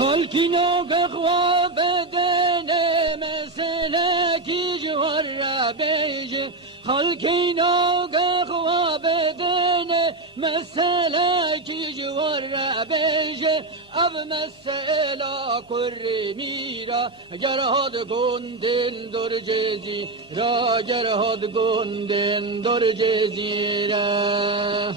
خلقی نوگه خواب دنه مسلکی جوار را بیجه خلقی نوگه خواب دنه مسلکی جوار را بیجه اب مسلا کری میرا گرهاد گندن در جزی را گرهاد گندن در جزی را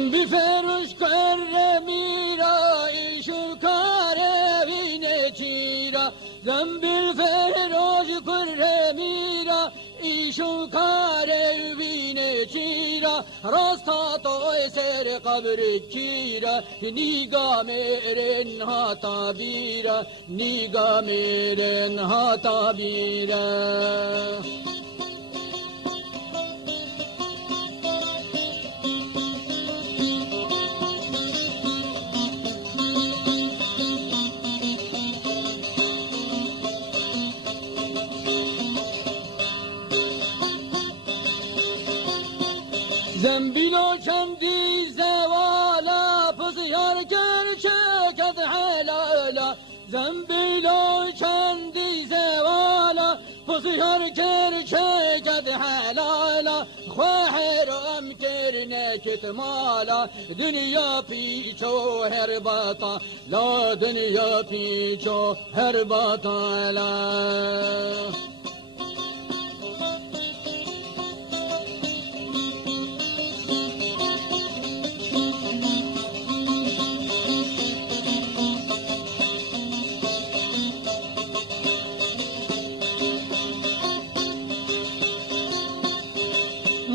زنبی فروش کر میرا ایشو کار وینه چیرا زنبی فروش کر میرا ایشو کار وینه چیرا راستا تو سر قبر کیرا نیگا میرن ها تابیرا نیگا میرن ها تابیرا زنبیلو چندی زوالا پسیار کرچکت حلالا زنبیلو چندی زوالا پسیار کرچکت حلالا خواهر ام کرنکت مالا دنیا پیچو هر باتا لا دنیا پیچو هر باتا لا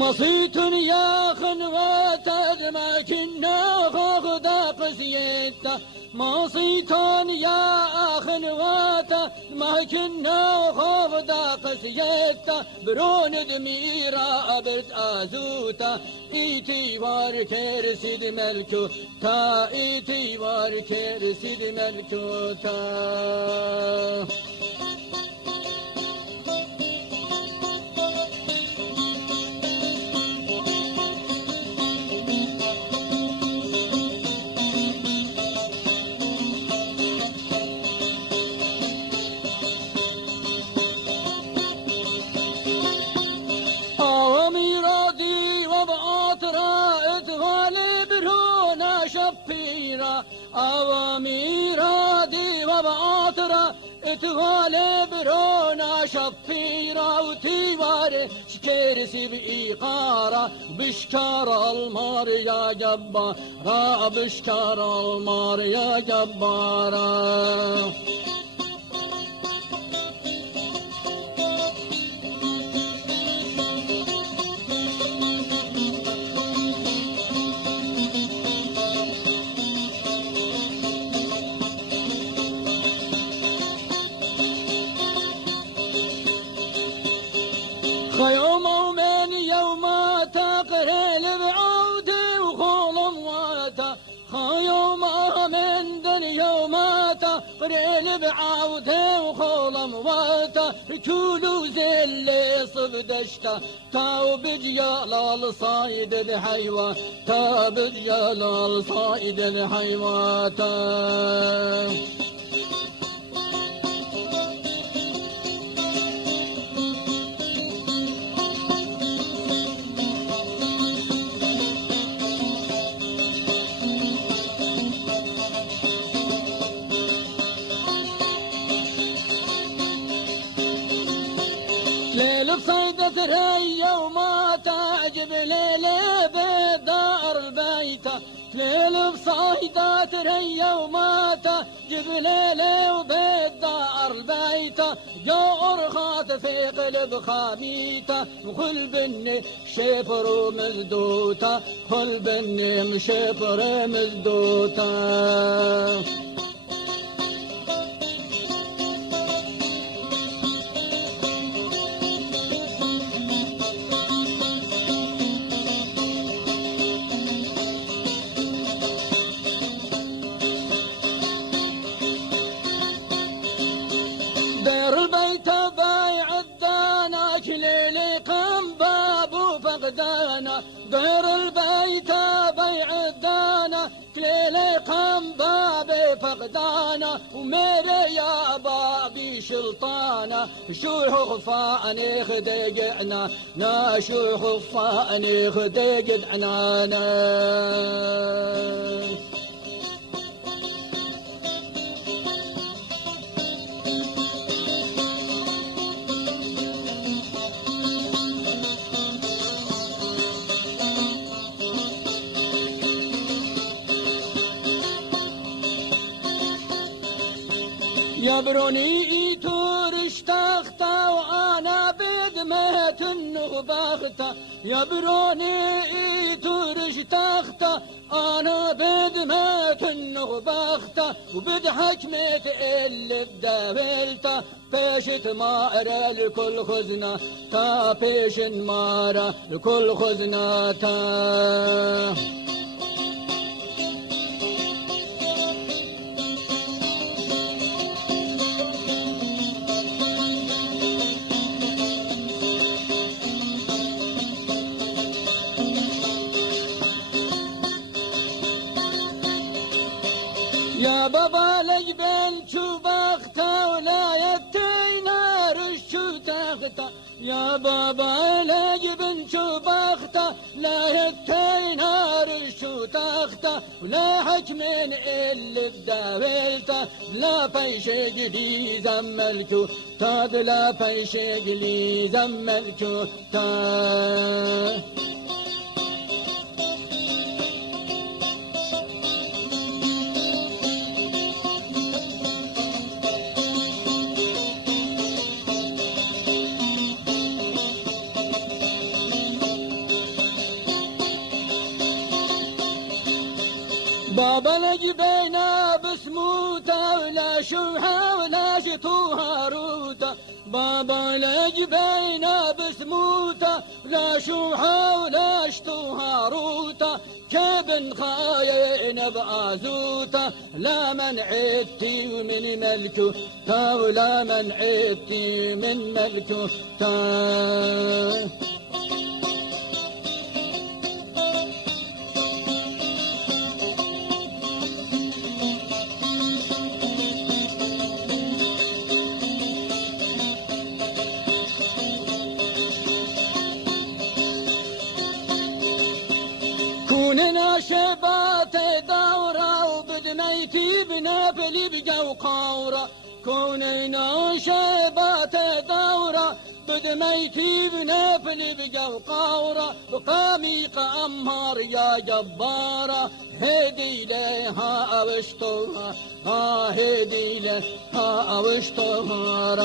مصيت يا خنوات ما كنا غدا قسيتا مصيت يا خنوات ما كنا غدا قسيتا برون دميرا برت ازوتا ايتي وار كرسيد ملكو تا ايتي وار كرسيد ملكو تا أواميرا دي وبعطرا اتغالب رونا شفيرا وتيواري شكيرسي بإيقارا بشكار المار يا جبارا بشكار المار يا جبارا خيوم من يوم تقرل بعودي وخولم واتا خيوم من دن يوم تقرل بعودي وخولم واتا كلو زل صبدشتا تاو بجيال صايد الحيوان تا بجيال صايد الحيوان ليل بصيدة ريا وما تعجب ليل بدار البيت ليل بصيدة ريا وما تعجب ليل وبدار البيت جور خات في قلب خاميته وقلب اني شفر ومزدوته قلب اني مشفر مزدوته فقدانا غير البيت بيع الدانا كليلي قام بابي فقدانا وميري يا بابي شلطانا شو خفاني خدقنا شو خفاني خدقنا يا بروني تورش تخته وانا بدمت النبخته يا بروني تورش تخته انا بدمت النبخته وبد حكمت اللي بدبلته بيشت مارة لكل خزنة تا بيش مارة لكل خزنة تا يا بابا لجبن شو بخته ولا يتينا رشو تخته يا بابا لجبن شو بخته لا يتينا رشو تخته ولا حكمن اللي بدابلته لا فيش جدي زملكو تاد لا فيش جدي زملكو تاد بابا لجبينا بسموته ولا شوحه ولا شتو هاروته بابا لجبينا بسموته ولا شوحه ولا شتو هاروته كابن خاين بآزوته لا من عدتي من ملكه تا ولا من عدتي من ملكه تا كوننا شبات دورة وبدميتي بنافلي بجو قورة كوننا شبات دورة بدميتي بنافلي بجو قورة وقامي قمر يا جبارة هدي لها اوشتوها هدي لها اوشتوها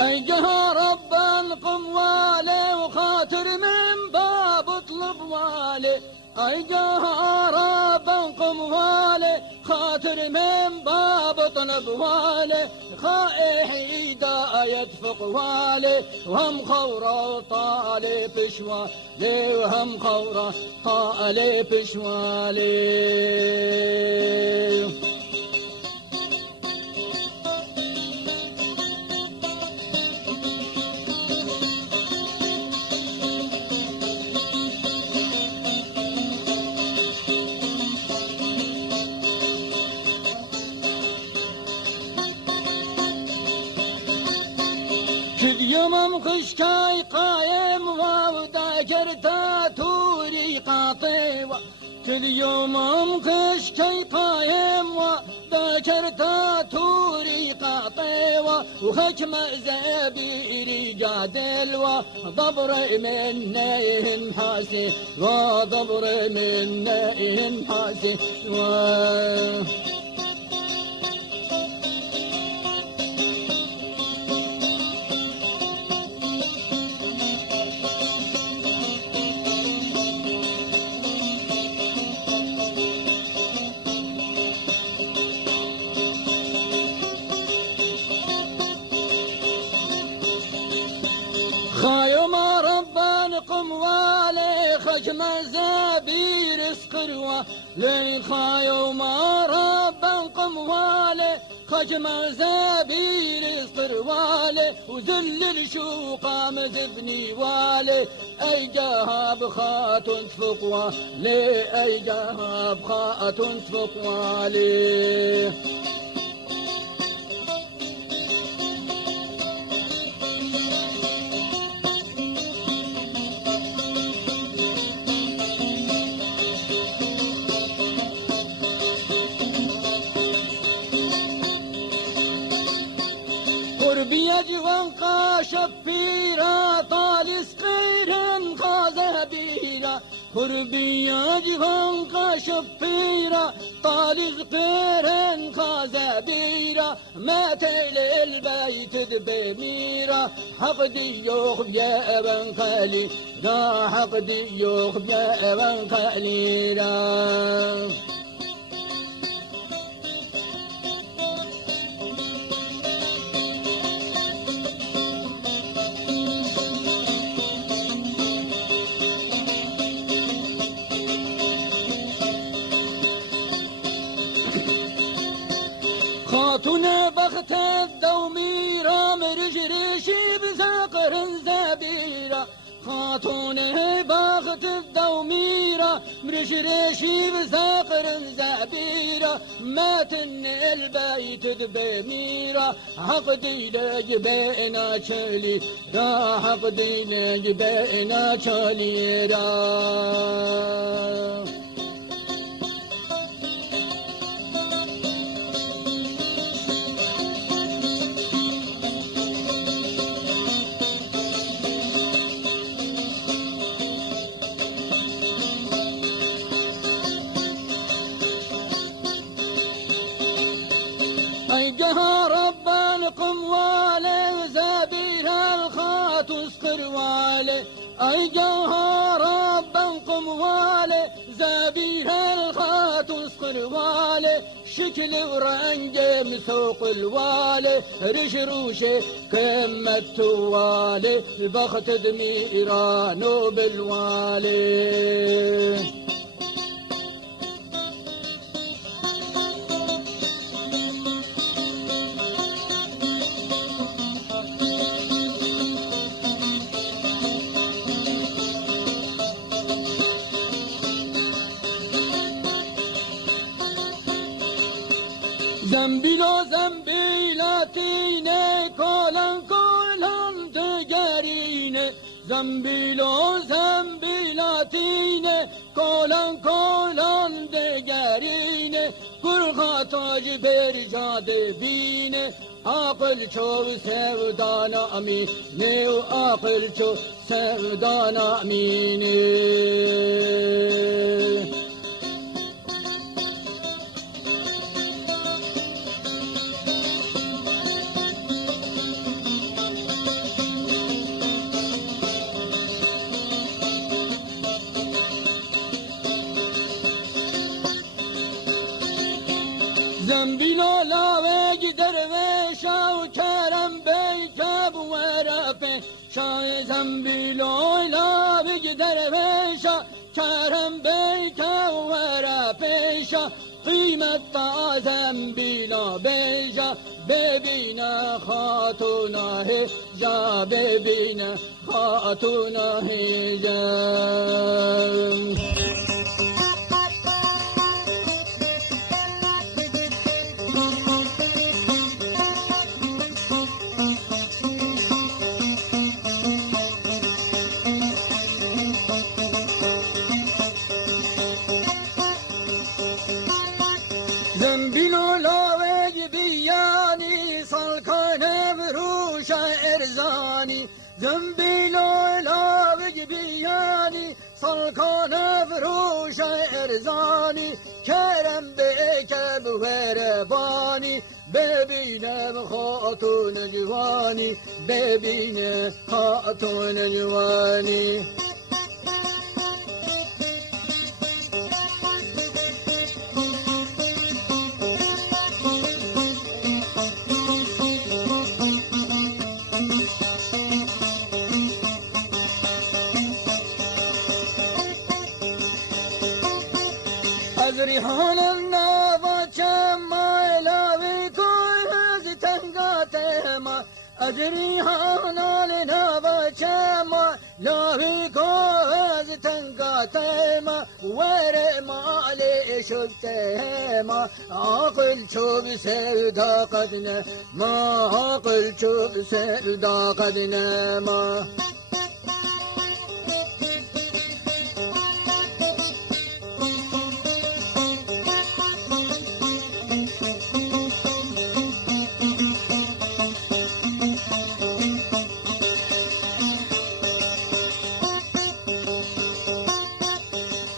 أيها رب القوالي وخاطر من باب اطلب والي أيها رب القوالي خاطر من باب اطلب والي خائح هداية فقوالي وهم خورة طالي بشوالي وهم خورة طالي بشوالي كل يوم خشكاي قايم وذاكرتا توري قاطيوة كل يوم خشكاي قايم وذاكرتا توري قاطيوة وخشم زبيري جادلوة ضبر منهم حاسي وضبر منهم حاسي خايم ربان قموالي خشم زبير اسقروا لي خايم ربان قموالي خشم زبير اسقروالي وذل الشوقة مذبني والي اي جهاب خاتون تفقوا لي اي جهاب خاتون تفقوا لي قربي جوان قاشب فيرا طال سقيرن خازه بيرا قربي جوان قاشب فيرا طال سقيرن خازه بيرا ما تيل البيت دبميرا حقدي يوخ يا ابن خالي دا حقدي يوخ يا ابن خالي دا خاتون بخت الدوميرة مرجرشي بزاقر زبيرة خاتون بخت الدوميرة مرجرشي بزاقر زبيرة ماتن البيت دبميرة حقدي لجبينا شالي دا حقدي لجبينا شالي دا اي جها ربان قموالي زبير الخات اسقروالي اي جها ربان قموالي زبير الخات اسقروالي شكل ورنج مسوق الوالي رشروشي كمة والي البخت دميرانو بالوالي زنبيلو زنبيلاتيني كولان كولان دقاريني زنبيلو زنبيلاتيني كولان كولان دقاريني قرغة تاج برجاد بيني عقل شو سودانا اميني وعقل شو سودانا اميني زنبيلو لاوج درويشا وكرم بيتاب ورافي شاي زنبيلو لاوج درويشا كرم بيتاب ورافيشا قيمة زنبيلو بيجا ببينا خاتونا هجا ببينا خاتونا هجا زنبيلو لاوج بياني صلكان بروش ارزاني زنبيلو لاوج بياني صلكان بروش ارزاني كرم بكب ورباني ببينا خاتون جواني ببينا خاتون جواني ریحان نوا چما لاوی کوی از تنگات ما از ریحان نوا چما لاوی کوی از تنگات ما ور مال شفت ما عقل چوب سودا قدنا ما عقل چوب سودا قدنا ما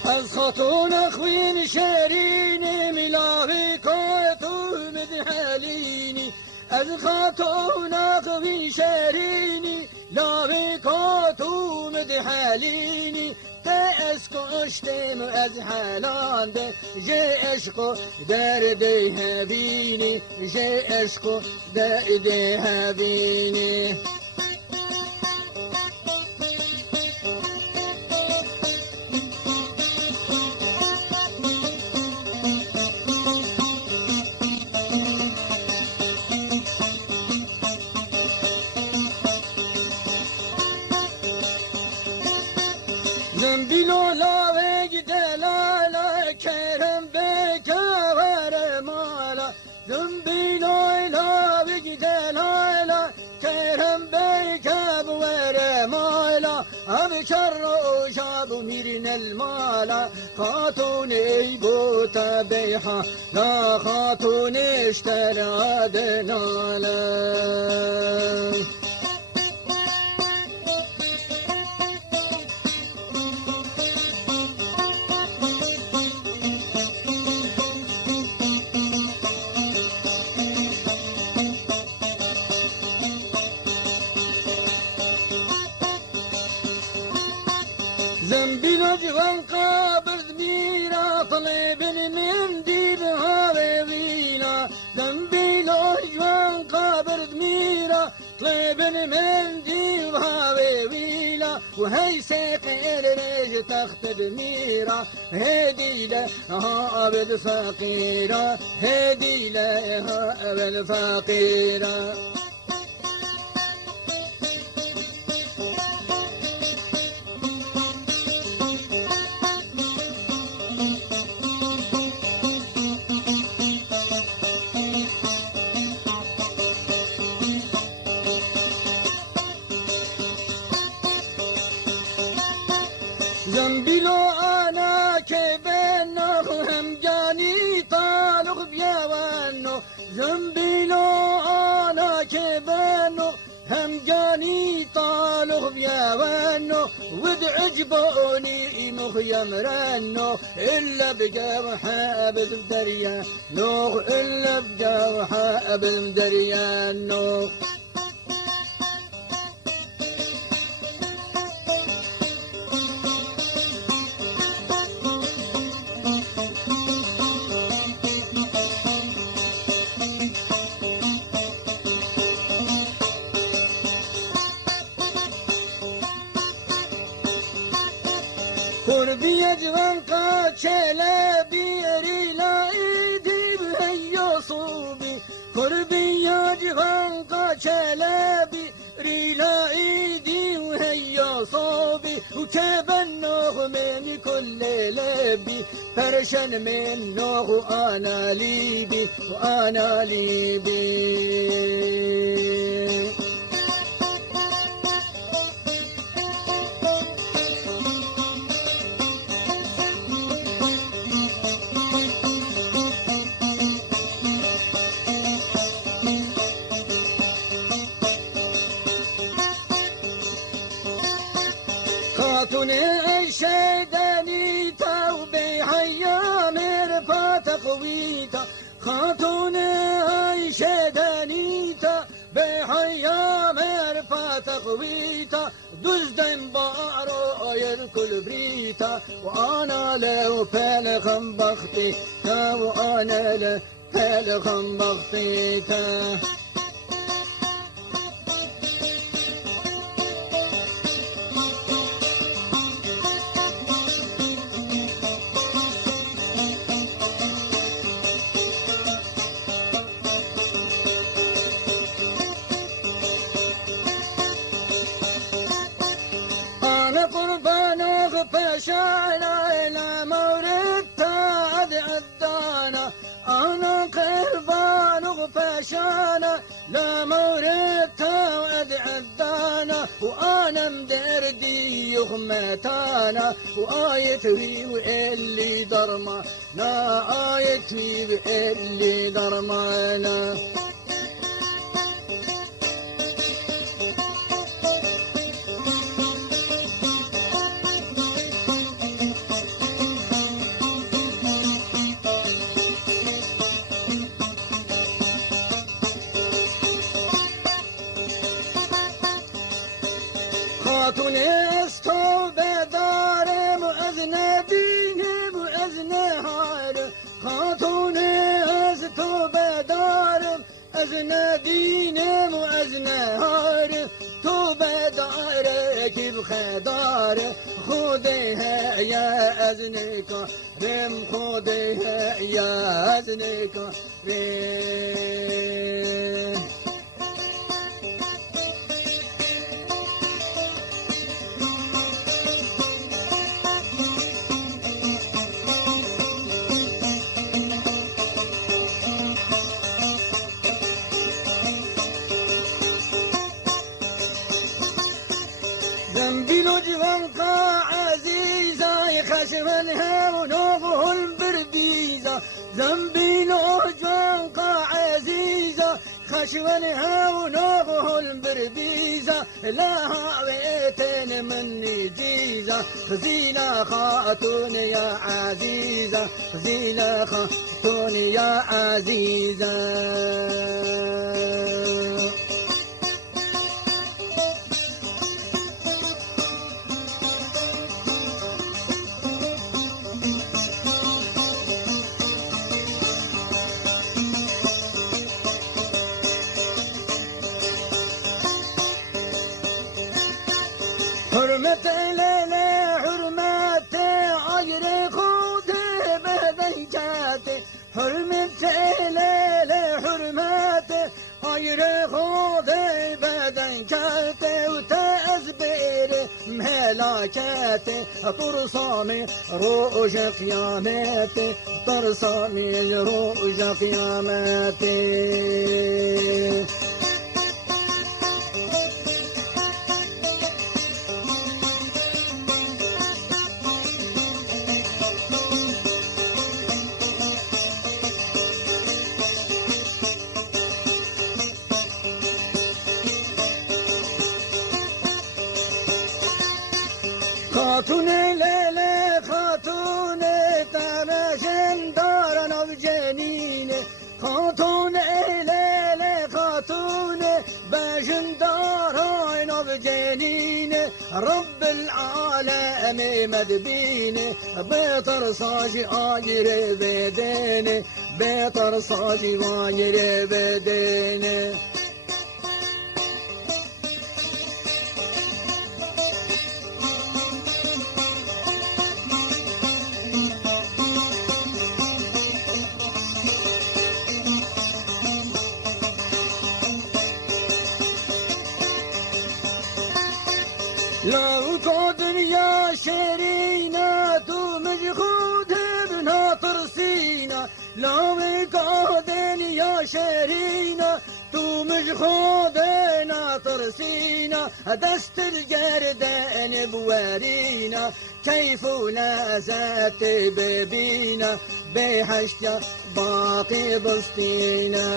از خاتون خوین شرین ملاوی کاتو مدحلینی از خاتون خوین شرینی لاوی کاتو مدحلینی تأس کشتم از حلانده جه عشق درد هبینی جه عشق درد هبینی زنبیلو لاوی دلالا کرم بکور مالا زنبیلو لاوی دلالا کرم بکور مالا اب شر و شاب میرن المالا خاتون ای بوتا بیحا لا خاتون اشتراد نالا زنبيل جوان قابرد ميرا طلب من ديبها ويلا زنبيل جوان قابرد ميرا طلب من ديبها ويلا وهي ساقير ريج تخت ميرا هدي لها أبد فقيرة هدي لها أبد فقيرة زنبيلو أنا كبنو هم جاني طالق بيوانو زنبيلو أنا كبنو هم جاني طالق بيوانو ود عجبوني مخيم رنو إلا بقى وحابد بدريا نو إلا بقى وحابد بدريا نو قربي جوان قاتشلا بيري لا ايدي بهيو صوبي قربي جوان قاتشلا بيري لا ايدي وهيو صوبي وكبنوه من كل لبي فرشن منه انا ليبي وانا ليبي خاتون شیدنی تا به حیام رفات قویتا خاتون شیدنی تا به حیام رفات قویتا دزدن بارو آیر کل بریتا و آنا له پلخم بختی تا و آنا له پلخم بختی تا عدانا وأنا مدردي يخمتانا وآيت ريو اللي درمانا آيت ريو اللي درمانا خاتون استو بدارم از ندینم از نهار خاتون استو بدارم از ندینم از نهار تو بدار کی بخدار خود ہے یا از نکارم خود ہے یا از نکارم زنبيل جوان قا عزيزة يخشمنها ونوغه البربيزة زنبيل جوان قا عزيزة خشمنها ونوغه البربيزة لها بيتين مني جيزة خزينة خاتون يا عزيزة خزينة خاتون يا عزيزة حرمت ليلة حرمت عجر خود بدنجات حرمت ليلة حرمت عجر خود بدنجات وتأزبير مهلاكات طرصامي روج قيامات طرصامي روج قيامات خاتون ليلة خاتون تراشن دارنا بجنين خاتون ليلة خاتون بجن دارنا بجنين رب العالم مدبين بيطر صاجي آجر بدين بيطر صاجي آجر بدين لو كودن يا شرينا تو مجهود بناطر سينا لو كودن يا شرينا تو مجهود ناطر سينا دست الجردان بوارينا كيف لا زات ببينا بحشك باقي بسطينا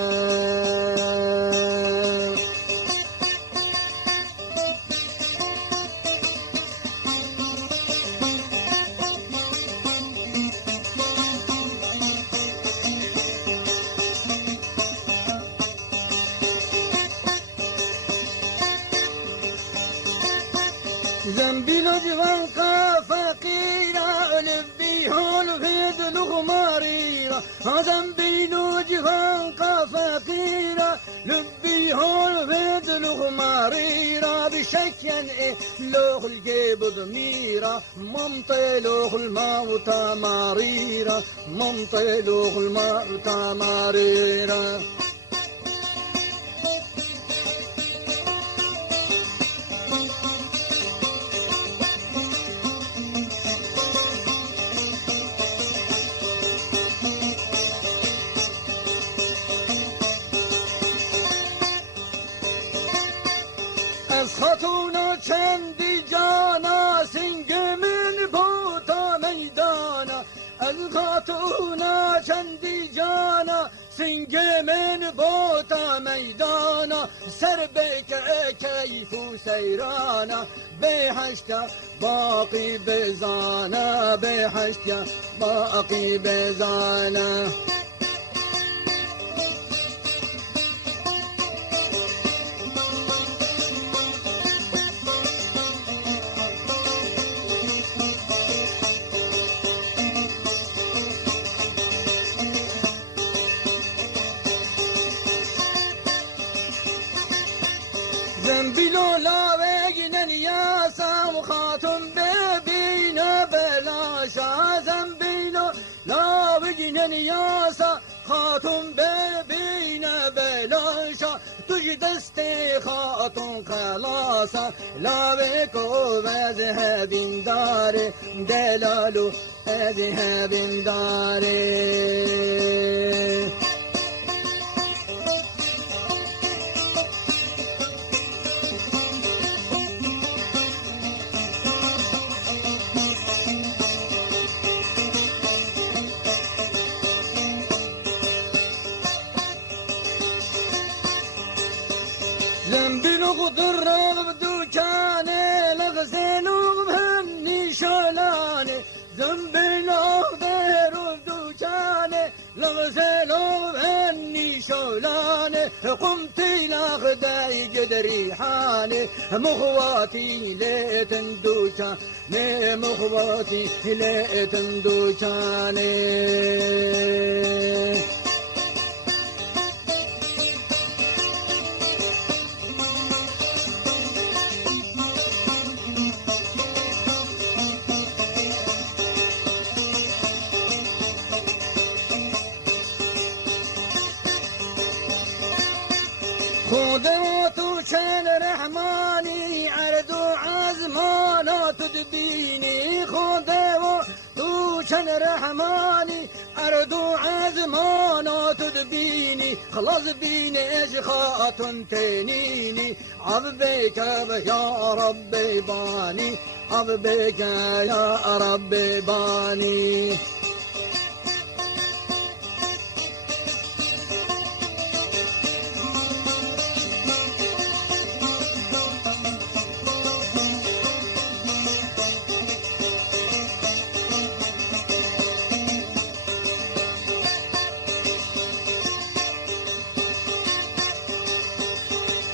زنبيل جوان قا فقيرة لبي هول في دلوغ ماريرة زنبيل جوان قا فقيرة لبي هول في دلوغ ماريرة بشكين لوغ الجيب ضميرة ممطي لوغ الموت ماريرة ممطي لوغ الموت ماريرة از خاتون چندی جانا سنگمن بوتا میدانا از خاتون چندی جانا سنگمن بوتا میدانا سر بک کیف و سیرانا بهشت باقی بزانا بهشت باقی بزانا زنبیلو لاوگینن یاسا و خاتم ببین بلاشا زنبیلو لاوگینن یاسا خاتم ببین بلاشا تج دست خاتون خلاصا لاوکو وذهبین داره دلالو اذهبین داره زنبيلو قدر بدوكاني لغزينو بهني شلاني زنبيلو قدر بدوكاني لغزينو بهني شلاني قمت لغداي قدري حالي مخواتي ليتن دوكاني مخواتي ليتن دوكاني خذوتو كان رحماني عردو عزمانا تدبيني خذوتو كان رحماني عردو عزمانا تدبيني خلاص بيني ايش خاتن تنيني عبدك يا ربي باني عبدك يا ربي باني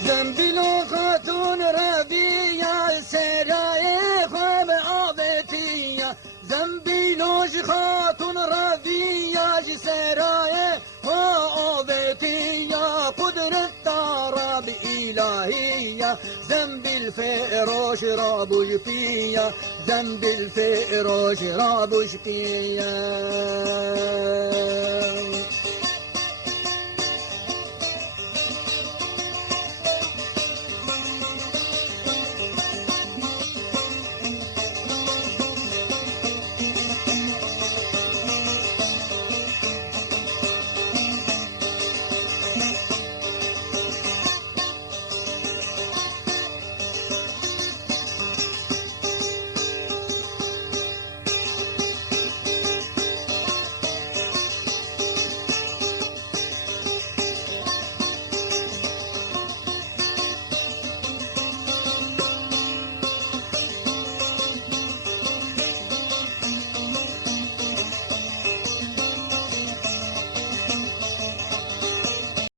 زنبیلو خاتون ربیع سرای خواب آبتیا زنبیلوش خاتون ربیع سرای خواب آبتیا قدرت رب الهیه زنبیل فروش رابوش پیا زنبیل فروش رابوش پیا